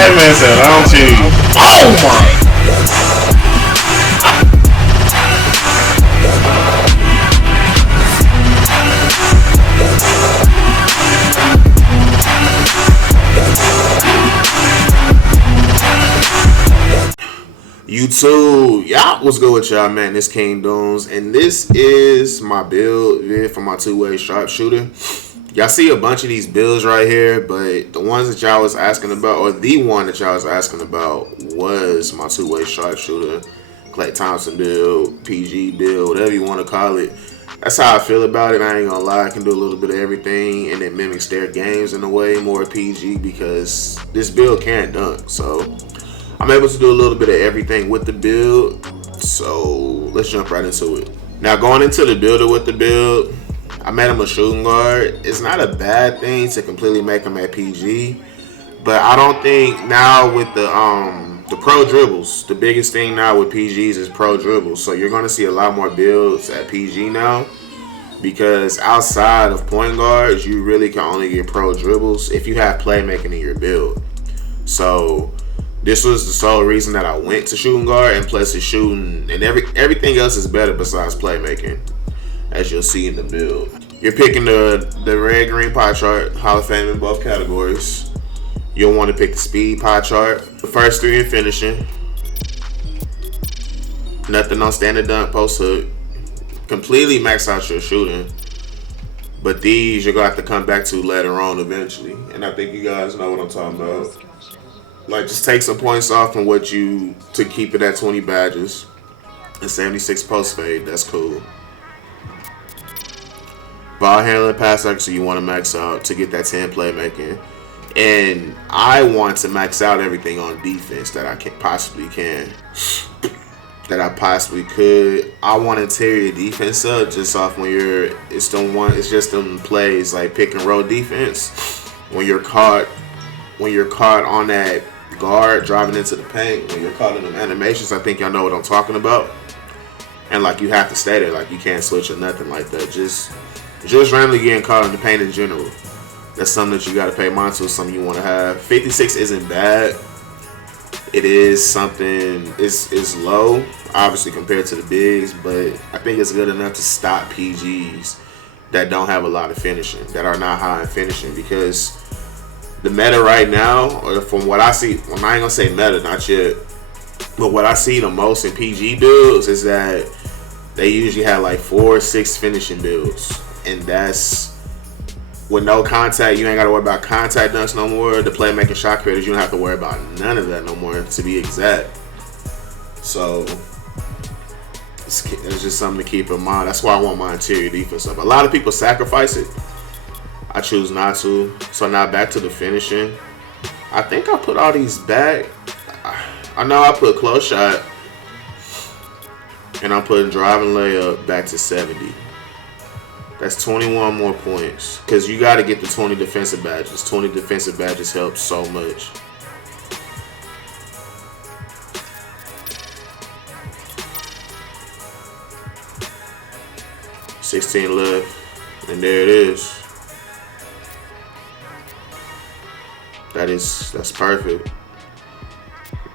That man said, "I'm cheating." Oh my! YouTube, y'all, what's good with y'all, man? This King Dunes, and this is my build vid for my two-way sharpshooter. Y'all see a bunch of these builds right here, but the ones that y'all was asking about, or the one that y'all was asking about, was my two-way sharpshooter, Klay Thompson build, PG build, whatever you want to call it. That's how I feel about it. I ain't gonna lie, I can do a little bit of everything, and it mimics their games in a way more PG because this build can't dunk. So I'm able to do a little bit of everything with the build. So let's jump right into it. Now, going into the builder with the build, I made him a shooting guard. It's not a bad thing to completely make him at PG, but I don't think now with the pro dribbles, the biggest thing now with PGs is pro dribbles. So you're going to see a lot more builds at PG now, because outside of point guards, you really can only get pro dribbles if you have playmaking in your build. So this was the sole reason that I went to shooting guard, and plus it's shooting, and everything else is better besides playmaking, as you'll see in the build. You're picking the red-green pie chart, Hall of Fame in both categories. You'll want to pick the speed pie chart. The first three in finishing. Nothing on standard dunk, post hook. Completely max out your shooting. But these you're going to have to come back to later on eventually. And I think you guys know what I'm talking about. Like, just take some points off from what you, to keep it at 20 badges. And 76 post fade, that's cool. Ball handling, pass accuracy, you want to max out to get that 10 playmaking. And I want to max out everything on defense that I possibly could. I want to tear your defense up just off when it's just them plays like pick and roll defense. When you're caught on that guard driving into the paint, when you're caught in them animations, I think y'all know what I'm talking about. And like, you have to stay there, like you can't switch or nothing like that. Just randomly getting caught in the paint in general. That's something that you got to pay mind to, something you want to have. 56 isn't bad. It is something, it's low, obviously, compared to the bigs, but I think it's good enough to stop PGs that don't have a lot of finishing, that are not high in finishing, because the meta right now, or from what I see, well, I ain't gonna say meta, not yet, but what I see the most in PG builds is that they usually have like 4 or 6 finishing builds, and that's with no contact. You ain't gotta worry about contact dunks no more. The playmaking shot creators, you don't have to worry about none of that no more, to be exact. So it's just something to keep in mind. That's why I want my interior defense up. A lot of people sacrifice it. I choose not to. So now back to the finishing. I think I put all these back. I know I put close shot, and I'm putting driving layup back to 70. That's 21 more points, because you got to get the 20 defensive badges. 20 defensive badges help so much. $16 left, and there it is. That's perfect.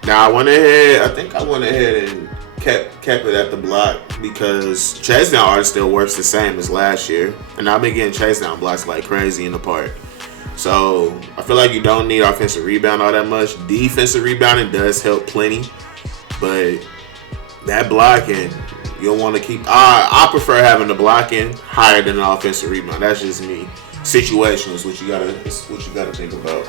Now I went ahead and kept it at the block, because chase down art still works the same as last year, and I've been getting chase down blocks like crazy in the park. So I feel like you don't need offensive rebound all that much. Defensive rebounding does help plenty, but that blocking, you'll want to keep. I prefer having the blocking higher than the offensive rebound. That's just me. Situational is what you gotta think about.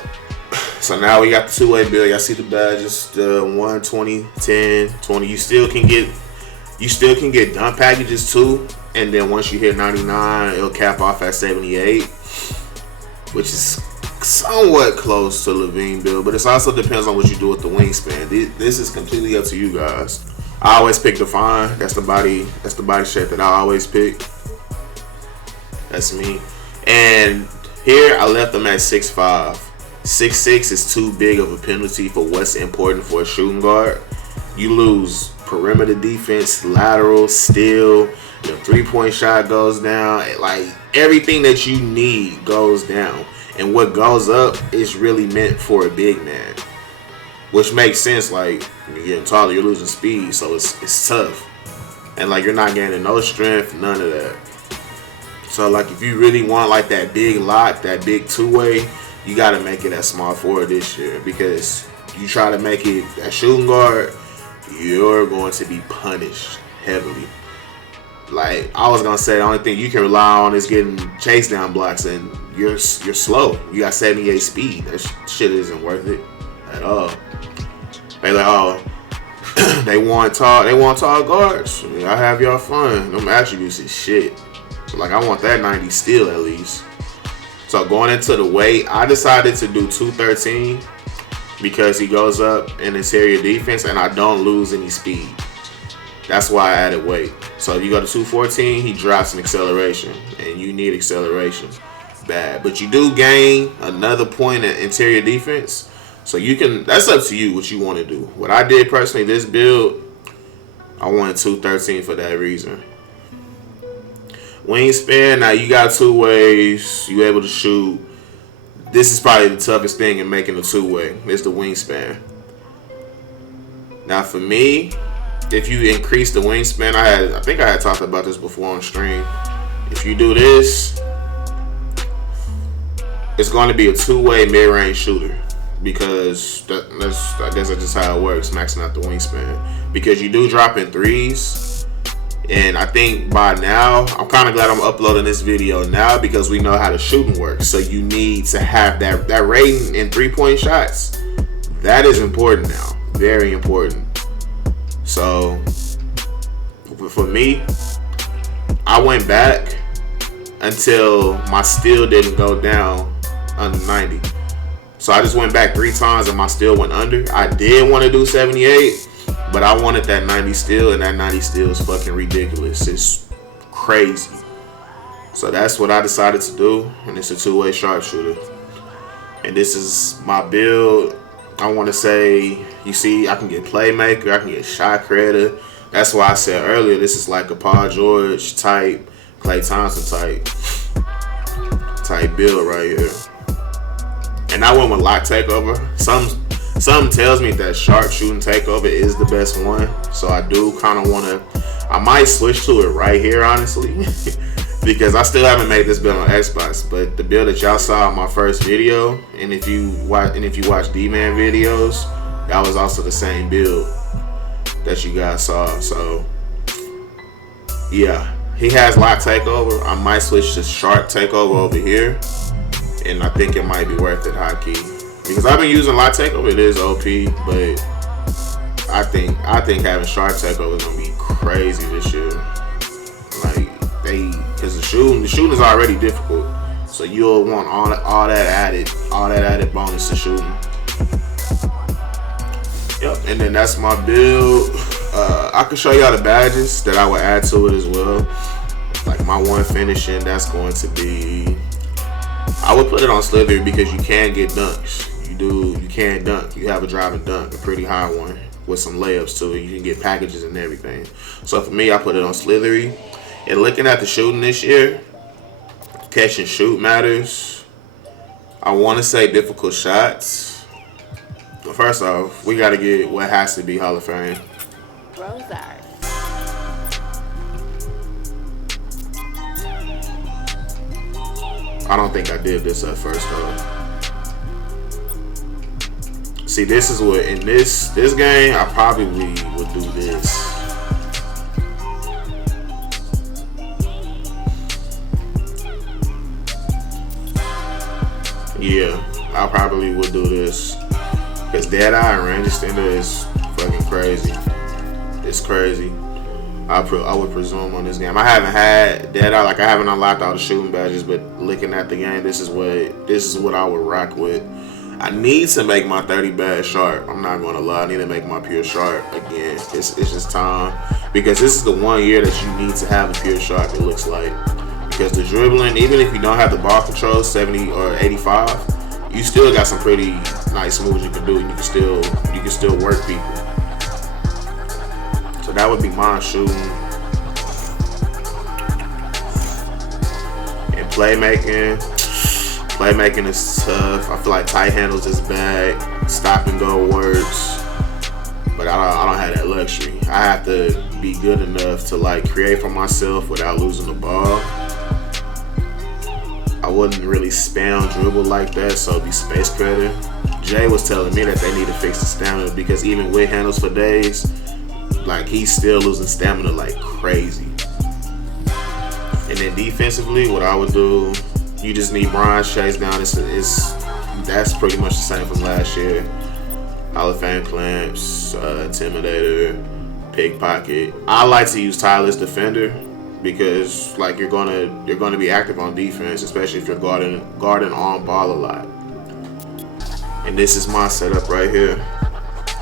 So now we got the two-way build. Y'all see the badges, the 1, 20, 10, 20. You still can get dunk packages too. And then once you hit 99, it'll cap off at 78, which is somewhat close to Levine build. But it also depends on what you do with the wingspan. This is completely up to you guys. I always pick Define. That's the body shape that I always pick. That's me. And here I left them at 6'5". 6'6" is too big of a penalty for what's important for a shooting guard. You lose perimeter defense, lateral, steal, your three-point shot goes down. Like, everything that you need goes down. And what goes up is really meant for a big man. which makes sense. Like when you're getting taller, you're losing speed, so it's tough, and like you're not gaining no strength, none of that. So like if you really want like that big lock, that big two-way, you got to make it at small forward this year, because you try to make it at shooting guard, you're going to be punished heavily. Like I was gonna say, the only thing you can rely on is getting chase down blocks, and you're slow. You got 78 speed. That shit isn't worth it at all. They like, oh, they want tall guards. I mean, I have y'all fun. Them attributes is shit. Like I want that 90 steal at least. So going into the weight, I decided to do 213 because he goes up in interior defense and I don't lose any speed. That's why I added weight. So if you go to 214, he drops an acceleration, and you need acceleration bad. But you do gain another point in interior defense. So you can, that's up to you what you want to do. What I did personally, this build, I wanted 213 for that reason. Wingspan, now you got two ways. You able to shoot. This is probably the toughest thing in making a two-way. It's the wingspan. Now for me, if you increase the wingspan, I think I had talked about this before on stream. If you do this, it's going to be a two-way mid-range shooter, because I guess that's just how it works, maxing out the wingspan. Because you do drop in threes, and I think by now, I'm kind of glad I'm uploading this video now because we know how the shooting works. So you need to have that rating in three-point shots. That is important now, very important. So for me, I went back until my steal didn't go down under 90. So I just went back 3 times and my steal went under. I did want to do 78, but I wanted that 90 steal, and that 90 steal is fucking ridiculous. It's crazy. So that's what I decided to do, and it's a two-way sharpshooter. And this is my build. I want to say, you see, I can get playmaker, I can get shot creator. That's why I said earlier, this is like a Paul George type, Klay Thompson type build right here. And I went with lock takeover. Something tells me that sharpshooting takeover is the best one. So I do kind of want to, I might switch to it right here, honestly. Because I still haven't made this build on Xbox, but the build that y'all saw in my first video, and if you watch D-Man videos, that was also the same build that you guys saw. So yeah, he has lock takeover. I might switch to sharp takeover over here, and I think it might be worth it, high key, because I've been using lock takeover. It is OP, but I think having sharp takeover is gonna be crazy this year. Like because the shooting is already difficult, so you'll want all that added bonus to shooting. Yep, and then that's my build. I can show y'all the badges that I would add to it as well. Like my one finishing, that's going to be, I would put it on Slithery because you can get dunks. You can dunk. You have a driving dunk, a pretty high one with some layups to it. You can get packages and everything. So for me, I put it on Slithery. And looking at the shooting this year, catch and shoot matters. I want to say difficult shots. But first off, we got to get what has to be Hall of Fame. Rosard. I don't think I did this at first though. See, this is what, in this game, I probably would do this. Yeah, I probably would do this. Because Dead Eye and Range Extender is fucking crazy. It's crazy. I would presume on this game. I haven't had Dead Eye, like I haven't unlocked all the shooting badges, but looking at the game, this is what I would rock with. I need to make my 30 bad sharp. I'm not gonna lie, I need to make my pure sharp again. It's just time. Because this is the one year that you need to have a pure sharp, it looks like. Because the dribbling, even if you don't have the ball control 70 or 85, you still got some pretty nice moves you can do, and you can still work people. So that would be my shooting. And playmaking, Playmaking is tough. I feel like tight handles is bad. Stop and go works. But I don't have that luxury. I have to be good enough to like create for myself without losing the ball. I wouldn't really spam dribble like that, so it'd be space creator. Jay was telling me that they need to fix the stamina because even with handles for days, like he's still losing stamina like crazy. And then defensively, what I would do, you just need bronze chase down. That's pretty much the same from last year. Hall of Fame clamps, intimidator, pickpocket. I like to use tireless defender because like you're gonna be active on defense, especially if you're guarding on ball a lot. And this is my setup right here.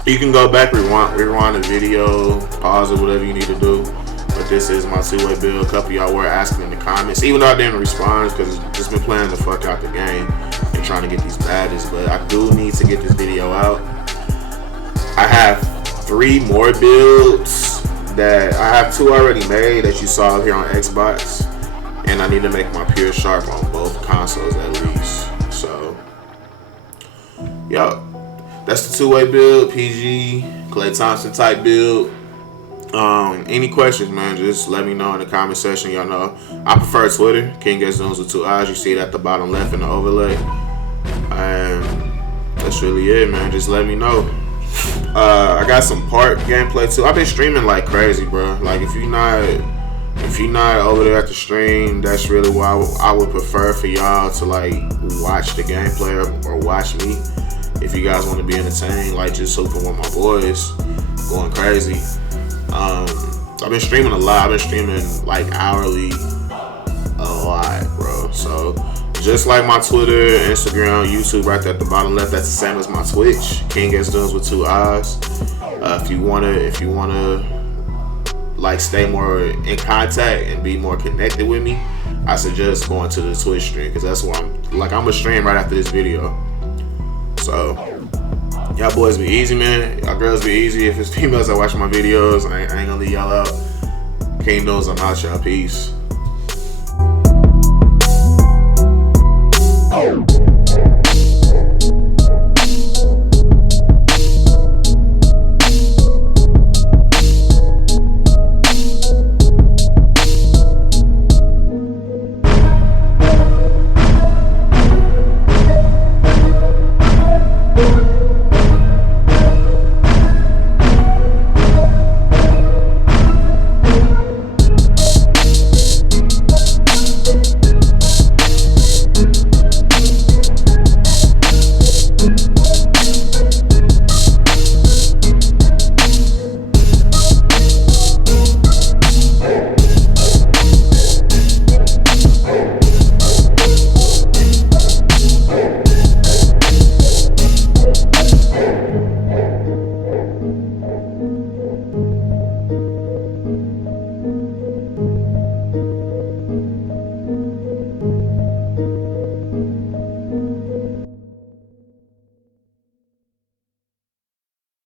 You can go back, rewind the video, pause or whatever you need to do. But this is my two-way build. A couple of y'all were asking in the comments, even though I didn't respond because I've just been playing the fuck out the game and trying to get these badges. But I do need to get this video out. I have 3 more builds that I have 2 already made that you saw here on Xbox, and I need to make my pure sharp on both consoles at least. So, yo, that's the 2-way build, PG, Klay Thompson type build. Any questions, man, just let me know in the comment section. Y'all know I prefer Twitter, King Gets Zones with 2 eyes. You see it at the bottom left in the overlay. And that's really it, man. Just let me know. I got some part gameplay too. I've been streaming like crazy, bro. Like if you're not over there at the stream, that's really why I would prefer for y'all to like watch the gameplay or watch me. If you guys want to be entertained, like just hooping with my boys, going crazy. I've been streaming a lot. I've been streaming like hourly, a lot, bro. So just like my Twitter, Instagram, YouTube, right there at the bottom left, that's the same as my Twitch. King Gets Dones with 2 eyes. If you wanna like stay more in contact and be more connected with me, I suggest going to the Twitch stream because that's where I'm gonna stream right after this video. So y'all boys be easy, man. Y'all girls be easy. If it's females that watch my videos, I ain't gonna leave y'all out. King knows I'm out, y'all. Peace.